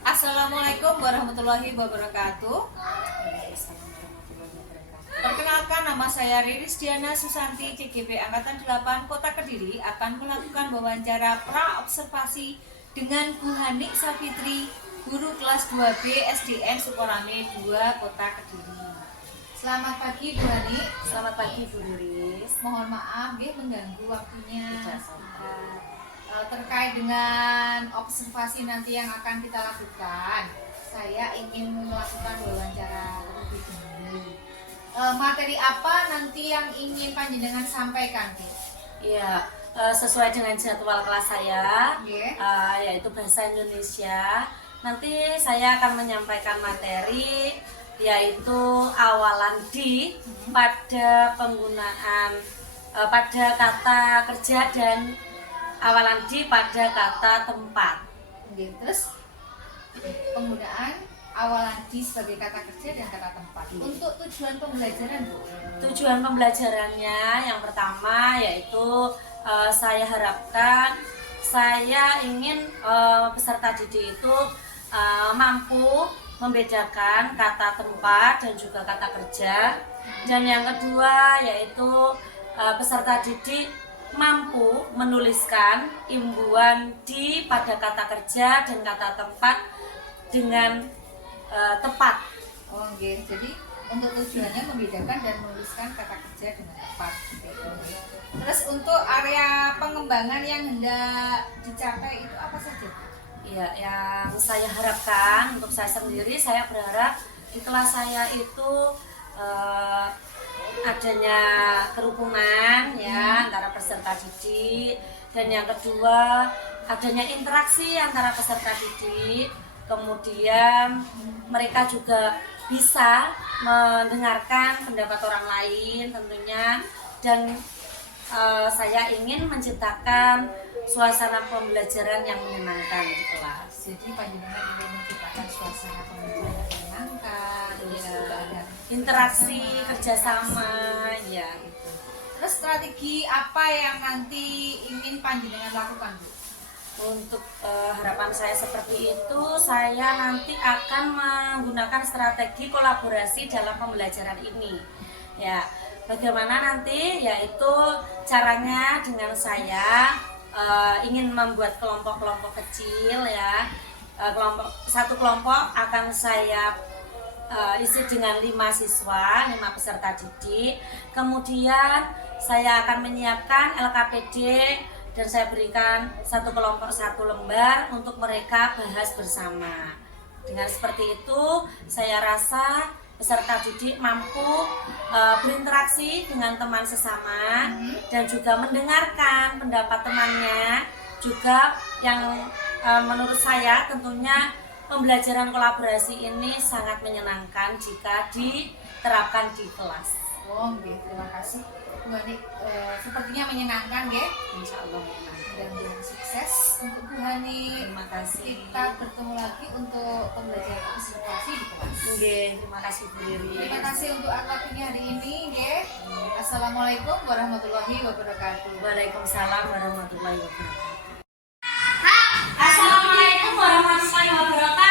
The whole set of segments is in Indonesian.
Assalamualaikum warahmatullahi wabarakatuh. Perkenalkan, nama saya Riris Diana Susanti, CGP Angkatan 8 Kota Kediri, akan melakukan wawancara pra-observasi dengan Bu Hanik Safitri, guru kelas 2B SDN Sukorame 2 Kota Kediri. Selamat pagi Bu Hanik. Selamat pagi Bu Riris. Mohon maaf mengganggu waktunya terkait dengan observasi nanti yang akan kita lakukan. Saya ingin melakukan wawancara terlebih dahulu. Materi apa nanti yang ingin panjenengan sampaikan, Bu? Iya, sesuai dengan jadwal kelas saya, yaitu bahasa Indonesia. Nanti saya akan menyampaikan materi yaitu awalan di pada penggunaan pada kata kerja dan awalan di pada kata tempat. Terus penggunaan awalan di sebagai kata kerja dan kata tempat. Untuk tujuan pembelajaran, Bu? Tujuan pembelajarannya yang pertama yaitu saya harapkan saya ingin peserta didik itu mampu membedakan kata tempat dan juga kata kerja. Dan yang kedua yaitu peserta didik mampu menuliskan imbuhan di pada kata kerja dan kata tempat dengan tepat. Jadi untuk tujuannya membedakan dan menuliskan kata kerja dengan tepat. Terus untuk area pengembangan yang hendak dicapai itu apa saja? Ya, yang saya harapkan untuk saya sendiri, saya berharap di kelas saya itu adanya kerukunan ya antara peserta didik, dan yang kedua adanya interaksi antara peserta didik, kemudian mereka juga bisa mendengarkan pendapat orang lain tentunya, dan saya ingin menciptakan suasana pembelajaran yang menyenangkan di kelas. Jadi panjenengan ingin menciptakan suasana pembelajaran yang menyenangkan, ada interaksi kerjasama, ya. Terus strategi apa yang nanti ingin panjenengan lakukan, Bu? Untuk harapan saya seperti itu, saya nanti akan menggunakan strategi kolaborasi dalam pembelajaran ini. Ya, bagaimana nanti? Yaitu caranya dengan saya ingin membuat kelompok-kelompok kecil ya. Satu kelompok akan saya isi dengan 5 siswa, 5 peserta didik. Kemudian saya akan menyiapkan LKPD dan saya berikan satu kelompok 1 lembar untuk mereka bahas bersama. Dengan seperti itu, saya rasa peserta didik mampu berinteraksi dengan teman sesama dan juga mendengarkan pendapat temannya. Juga yang menurut saya tentunya pembelajaran kolaborasi ini sangat menyenangkan jika diterapkan di kelas. Terima kasih Bu Hanik. Sepertinya menyenangkan, Insya Allah menyenangkan. Mudah-mudahan sukses untuk Bu Hanik. Terima kasih. Kita bertemu lagi untuk pembelajaran observasi di kelas. Terima kasih Bu Riri. Terima kasih untuk aktivitas hari ini, Assalamualaikum warahmatullahi wabarakatuh. Waalaikumsalam warahmatullahi wabarakatuh. Assalamualaikum warahmatullahi wabarakatuh.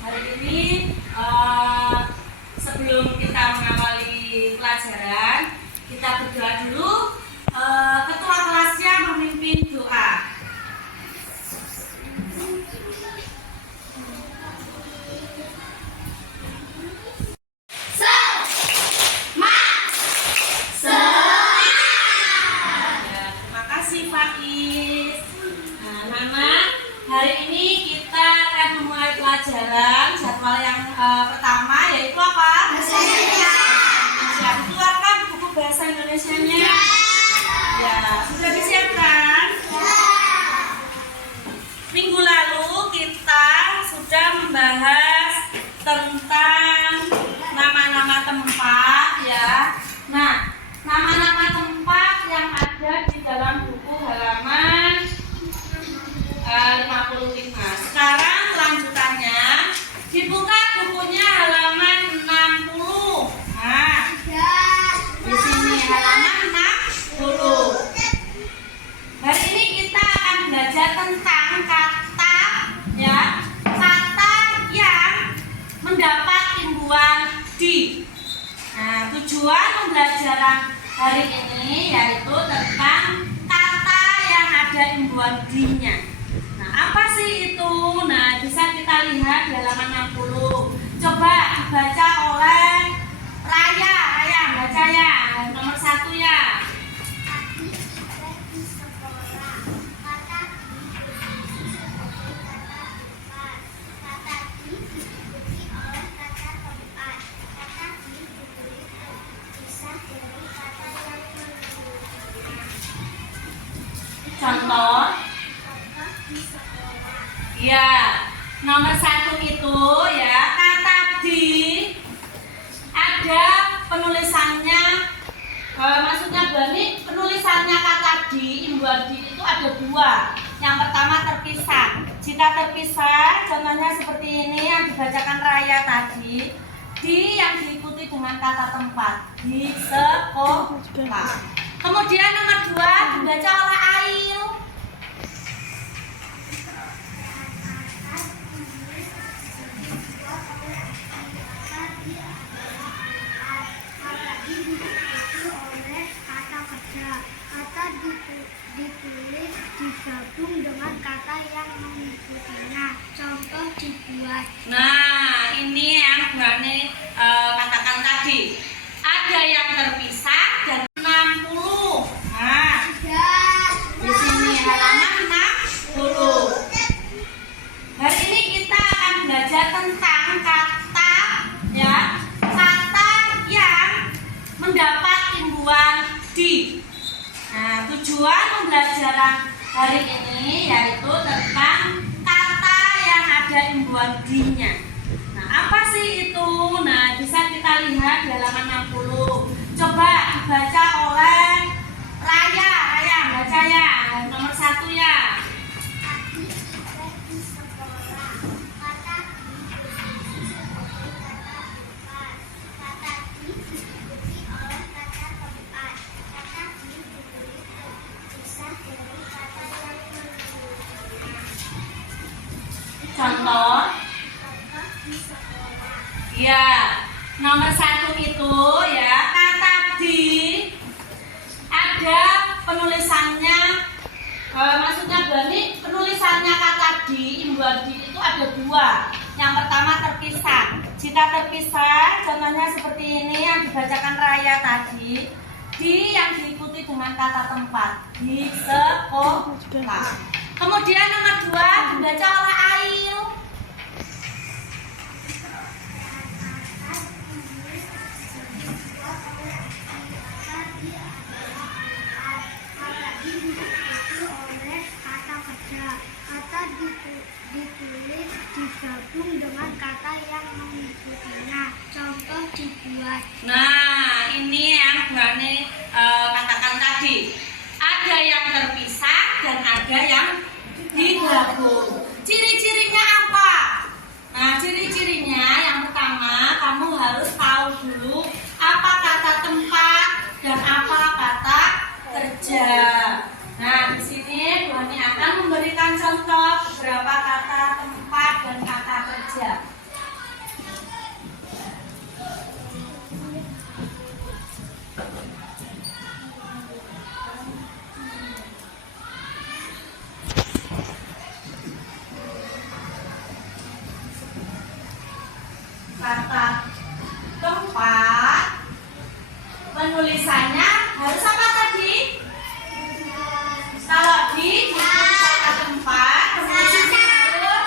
Hari ini sebelum kita mengawali pelajaran, kita berdoa dulu. Ketua kelasnya memimpin doa. Terima kasih Faiz. Nah, Nana, hari ini kita akan memulai pelajaran. Jadwal yang pertama yaitu apa? Keluarkan buku bahasa Indonesianya. Ya, sudah disiapkan? Minggu lalu kita sudah membahas tentang nama-nama tempat ya. Nah, nama-nama tempat yang ada di dalam buku halaman 55. Sekarang lanjutannya dibuka bukunya halaman belajar tentang kata ya, kata yang mendapat imbuhan di. Nah, tujuan pembelajaran hari ini yaitu tentang kata yang ada imbuhan di-nya. Nah, apa sih itu? Nah, bisa kita lihat di halaman 60. Coba dibaca oleh Raya, baca ya. Nomor 1 ya. Contoh. Ya, nomor 1 itu ya, kata di ada penulisannya, maksudnya Bani, penulisannya kata di, imbuhan di itu ada 2. Yang pertama terpisah. Jika terpisah, contohnya seperti ini yang dibacakan Raya tadi, di yang diikuti dengan kata tempat, di sekolah. Kemudian nomor 2 dibaca oleh Ayu. Ditulis digabung dengan kata yang mengikutinya. Contoh dibuat. Nah, ini yang Bani katakan tadi. Ada yang terpisah dan 60. Nah, di sini halaman 60. Hari ini kita akan belajar tentang kata ya, kata yang mendapat imbuhan di. Nah, tujuan pembelajaran hari ini yaitu tentang kata yang ada imbuhan di-nya. Nah, apa sih itu? Nah, bisa kita lihat di halaman 60. Coba dibaca oleh Raya, baca ya. Nomor 1 ya. Contoh. Ya, nomor 1 itu ya, kata di ada penulisannya, maksudnya Bani, penulisannya kata di, imbuhan di itu ada 2. Yang pertama terpisah. Jika terpisah, contohnya seperti ini yang dibacakan Raya tadi, di yang diikuti dengan kata tempat, di sekolah. Kemudian nomor 2 dibaca oleh Ayu. Ditulis digabung dengan kata yang mengikutinya. Contoh dibuat. Nah, ini yang Bani katakan tadi. Ada yang terpisah dan ada yang digabung. Ciri-cirinya apa? Nah, ciri-cirinya yang pertama, kamu harus tahu dulu apa kata tempat dan apa kata kerja. Nah, di sini Bani akan memberikan contoh beberapa kata tempat dan kata kerja. Kata tempat, penulisannya harus apa tadi? Kalau di kata tempat, penulisannya harus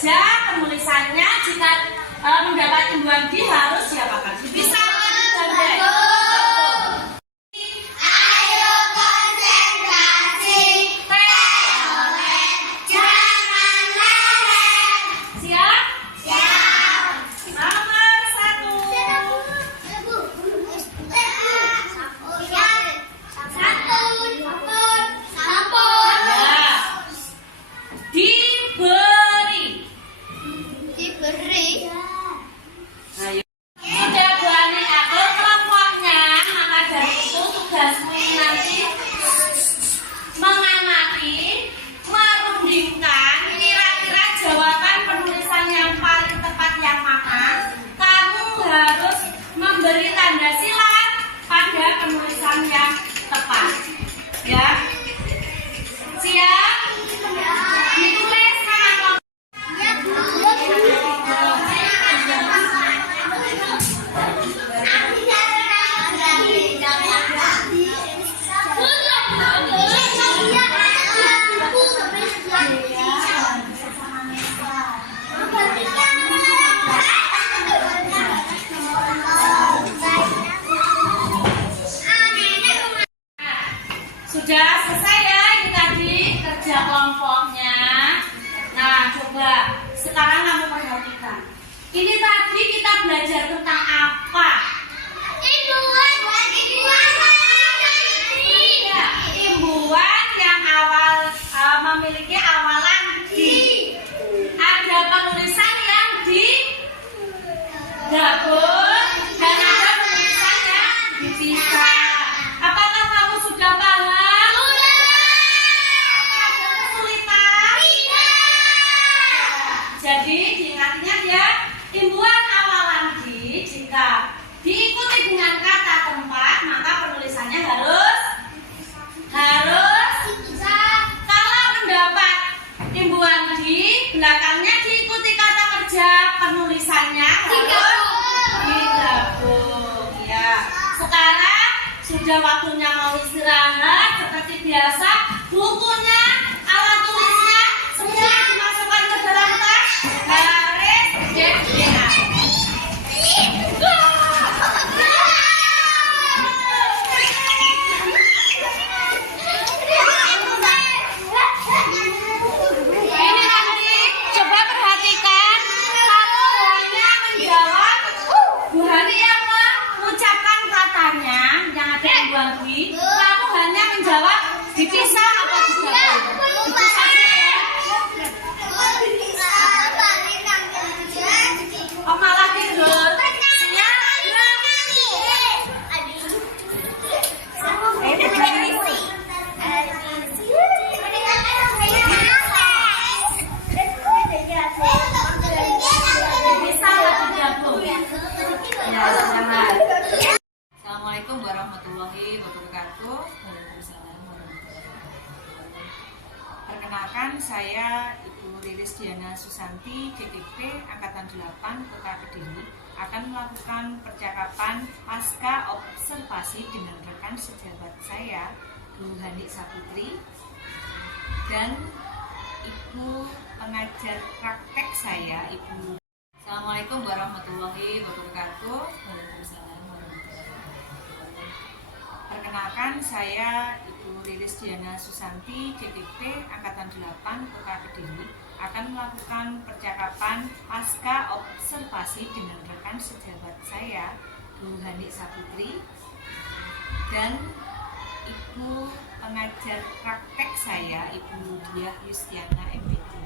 kerja penulisannya jika mendapat imbuhan D harus diapakan? Dipisahkan dan baik. Ayo konsentrasi, telolet, jangan lereng. Siap? Siap. Nomor 1. Ya. Diberi. Ayo. Sudah Bu Ani atur kelompoknya, maka dari itu tugasmu ini nanti mengamati, merundingkan kira-kira jawaban penulisan yang paling tepat yang mana. Kamu harus memberi tanda silat pada penulisan yang tepat. Ya. Siap? Ditulis sama kelompok. Sudah selesai ya ini tadi kerja kelompoknya. Nah, coba sekarang kamu perhatikan. Ini tadi kita belajar tentang apa? Ya, imbuhan yang memiliki awalan D. Ada penulisan yang digabung dan ada penulisan yang dipisah. Apakah kamu sudah paham? Ada kesulitan? Jadi diingat-ingat ya, imbuhan awalan D jika diikuti dengan kata tempat maka penulisannya harus kalau mendapat imbuhan D belakangnya diikuti kata kerja penulisannya harus digabung ya. Sekarang sudah waktunya mau istirahat. Seperti biasa bukunya, alat tulisnya semua dimasukkan ke dalam tas, garis jadinya. Ini nanti coba perhatikan, kamu hanya menjawab Bu Hani yang mengucapkan katanya yang ada di buah B. Kamu hanya menjawab dipisah apa digabung. Itu saja ya. Oh malah tidur. Siap? Dipisah apa digabung? Ya, selamat. Assalamualaikum warahmatullahi wabarakatuh. Waalaikumsalam warahmatullahi wabarakatuh. Perkenalkan, saya Ibu Riris Diana Susanti, CKP Angkatan 8 Kota Kediri, akan melakukan percakapan pasca observasi dengan rekan sejawat saya, Bu Hani Saputri, dan Ibu pengajar praktek saya, Ibu. Assalamualaikum warahmatullahi wabarakatuh. Waalaikumsalam warahmatullahi wabarakatuh. Perkenalkan, saya Ibu Riris Diana Susanti, CKP Angkatan 8 Kota Kediri, akan melakukan percakapan pasca observasi dengan rekan sejawat saya, Bu Hani Saputri, dan Ibu pengajar praktek saya, Ibu Diah Yustiana MPD.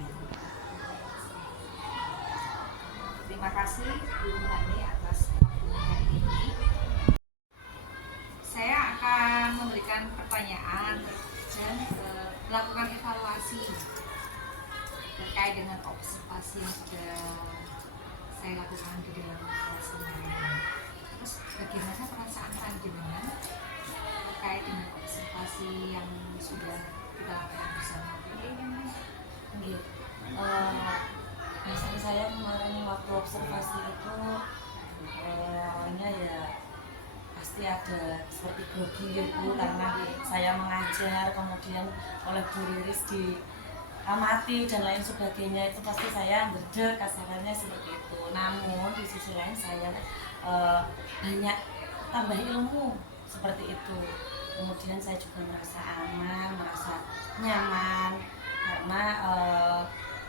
Terima kasih Bu Hani atas waktunya hari ini. Saya akan memberikan pertanyaan dan melakukan evaluasi terkait dengan observasi yang sudah saya lakukan di dalam kelas kemarin. Terus bagaimana perasaan panjenengan terkait dengan observasi yang sudah kita lakukan bersama? Biasanya saya kemarin waktu observasi itu awalnya ya pasti ada seperti grogi ya Bu, karena saya mengajar kemudian oleh Bu Riris amati dan lain sebagainya itu pasti saya berdek kasarannya seperti itu. Namun di sisi lain saya banyak tambah ilmu seperti itu. Kemudian saya juga merasa aman, merasa nyaman karena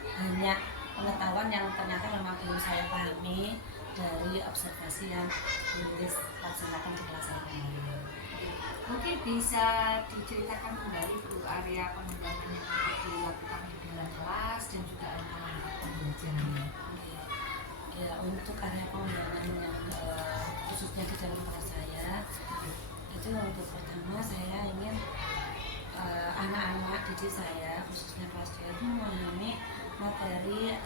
banyak pengetahuan yang ternyata memang belum saya pahami dari observasi yang dilaksanakan di kelas saya kemarin. Mungkin bisa diceritakan kembali Bu area pengembangan yang dilakukan di dalam kelas dan juga anak-anak pembelajarannya. Ya, untuk area pengembangan yang khususnya di dalam kelas saya itu untuk pertama saya ingin anak-anak didik saya khususnya kelas 2 itu memahami materi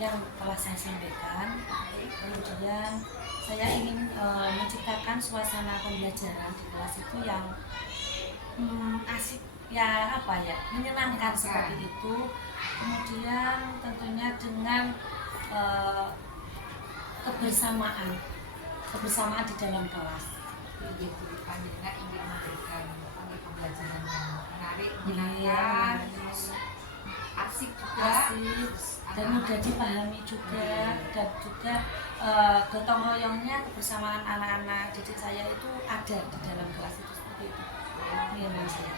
yang telah saya sampaikan. Kemudian saya ingin menciptakan suasana pembelajaran di kelas itu yang asik, ya apa ya, menyenangkan seperti itu. Kemudian tentunya dengan kebersamaan di dalam kelas. Jadi panjenengan ingin memberikan pembelajaran yang menarik, Iya, menyenangkan, terus asik juga, asik dan mudah dipahami juga, dan juga gotong royongnya kebersamaan anak-anak didik saya itu ada di dalam kelas itu seperti itu. Iya Mas ya.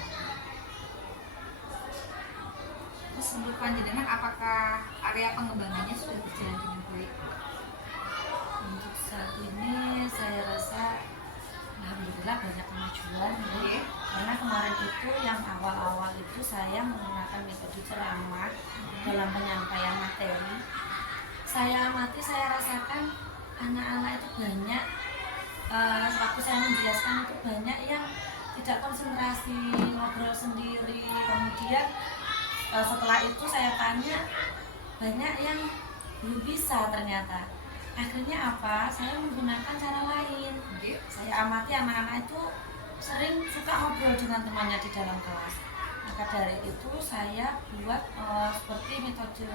Terus menurut panjenengan apakah area pengembangannya sudah berjalan dengan baik? Untuk saat ini saya rasa alhamdulillah banyak kemajuan ya. Karena kemarin itu yang awal-awal itu saya menggunakan metode ceramah dalam penyampaian materi. Saya amati, saya rasakan anak-anak itu banyak waktu saya menjelaskan itu banyak yang tidak konsentrasi, ngobrol sendiri. Kemudian setelah itu saya tanya, banyak yang belum bisa ternyata. Akhirnya apa? Saya menggunakan cara lain. Saya amati anak-anak itu sering suka ngobrol dengan temannya di dalam kelas. Maka dari itu saya buat seperti metode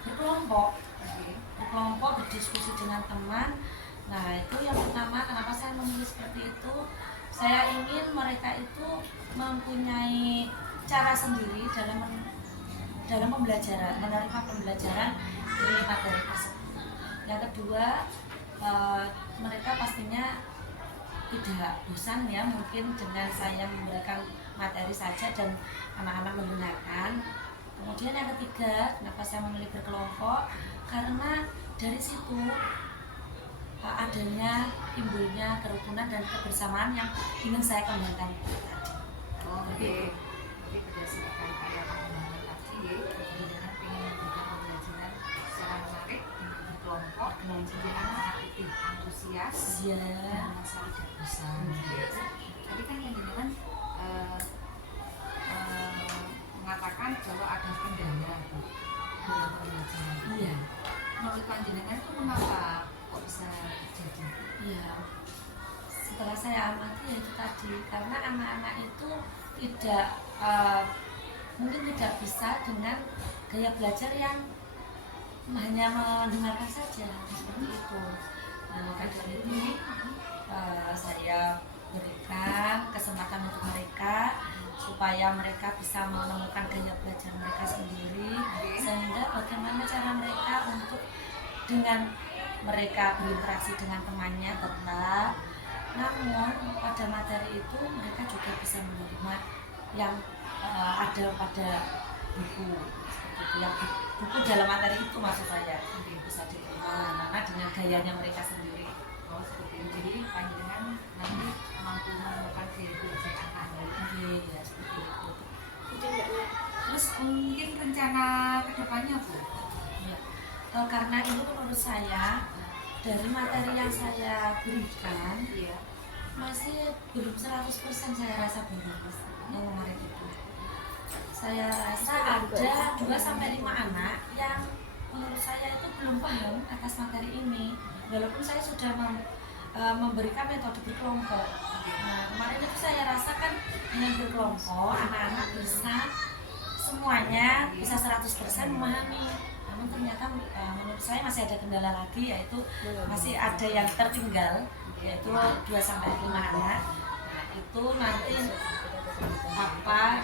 berkelompok, berdiskusi dengan teman. Nah itu yang pertama, kenapa saya memilih seperti itu? Saya ingin mereka itu mempunyai cara sendiri dalam pembelajaran, menerima pembelajaran dari materi tersebut. Yang kedua, mereka pastinya tidak bosan ya mungkin dengan saya memberikan materi saja dan anak-anak menggunakan. Kemudian yang ketiga, kenapa saya memilih berkelompok? Karena dari situ adanya timbulnya kerukunan dan kebersamaan yang ingin saya kembangkan tadi. Oke. Jadi berdasarkan area pengembangan tadi ya, panjenengan ingin memberikan pembelajaran secara menarik dengan berkelompok dan jadi anak itu antusias Iya. dan merasa tidak bosan. Tadi kan panjenengan mengatakan bahwa ada kendala Bu, dalam pembelajaran. Iya. Menurut panjenengan itu kenapa kok bisa terjadi? Iya. Setelah saya amati ya itu tadi, karena anak-anak itu tidak mungkin tidak bisa dengan gaya belajar yang hanya mendengarkan saja seperti itu. Nah, maka dari itu saya berikan kesempatan untuk mereka supaya mereka bisa menemukan gaya belajar mereka sendiri, sehingga bagaimana cara mereka untuk dengan mereka berinteraksi dengan temannya tetap, namun pada materi itu mereka juga bisa menerima yang ada pada buku seperti itu, yang buku dalam materi itu maksud saya bisa diterima karena dengan gayanya mereka sendiri. Oh seperti itu. Jadi panjenengan nanti mampu menemukan gaya belajar anak-anak. Iya, seperti itu. Terus mungkin rencana kedepannya Bu? Ya. Karena ini menurut saya dari materi yang saya berikan Iya. masih belum 100% saya rasa bagus yang kemarin itu. Saya rasa ada 2-5 anak yang menurut saya itu belum paham atas materi ini, walaupun saya sudah memberikan metode berkelompok. Nah, kemarin itu saya rasakan dengan berkelompok anak-anak bisa semuanya bisa 100% memahami. Namun ternyata menurut saya masih ada kendala lagi, yaitu masih ada yang tertinggal, yaitu 2-5 anak. Nah, itu nanti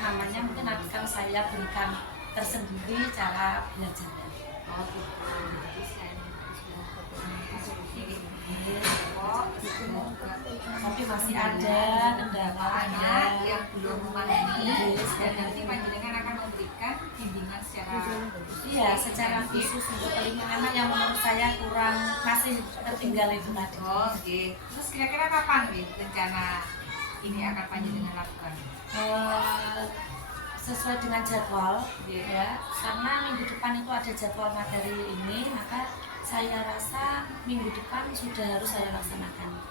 namanya mungkin akan saya berikan tersendiri cara belajarnya. Oh gitu. Jadi selain Tapi masih ada kendala anak yang belum memahami dan nanti panjenengan akan memberikan bimbingan secara khusus untuk kelima anak yang menurut saya kurang masih tertinggal itu tadi. Oh, oke. Terus kira-kira kapan nih rencana ini akan panjenengan lakukan? Sesuai dengan jadwal, Iya. ya, karena minggu depan itu ada jadwal materi ini, maka saya rasa minggu depan sudah harus saya laksanakan.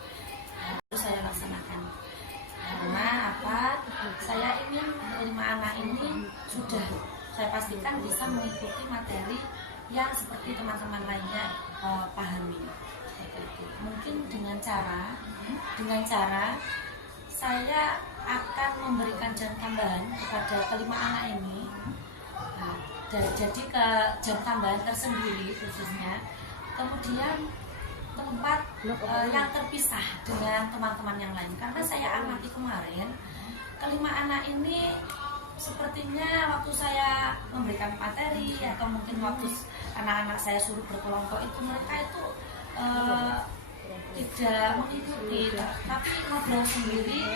Karena apa? Saya ingin kelima anak ini sudah saya pastikan bisa mengikuti materi yang seperti teman-teman lainnya pahami. Seperti itu. Mungkin dengan cara saya akan memberikan jam tambahan kepada kelima anak ini. Nah, jadi ke jam tambahan tersendiri khususnya. Kemudian tempat yang terpisah dengan teman-teman yang lain. Karena saya amati kemarin kelima anak ini sepertinya waktu saya memberikan materi atau mungkin waktu anak-anak saya suruh berkelompok itu mereka itu tidak mengikuti, tapi ngobrol sendiri,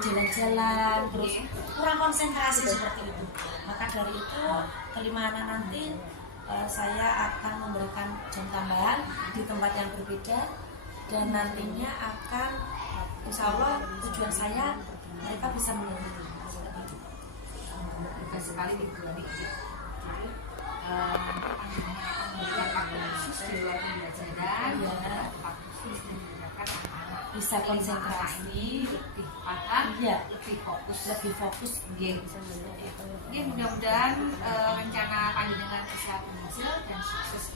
jalan-jalan, terus kurang konsentrasi seperti itu. Maka dari itu kelima anak nanti saya akan memberikan jam tambahan di tempat yang berbeda dan nantinya akan insya Allah tujuan saya mereka bisa mengikuti. Bukan sekali digelar. Nanti akan memberikan waktu khusus di luar pembelajaran, waktu khusus dan menggunakan anak-anak Bisa konsentrasi, lebih paham, lebih fokus. Ini mudah-mudahan rencana panjenengan bisa berhasil dan sukses.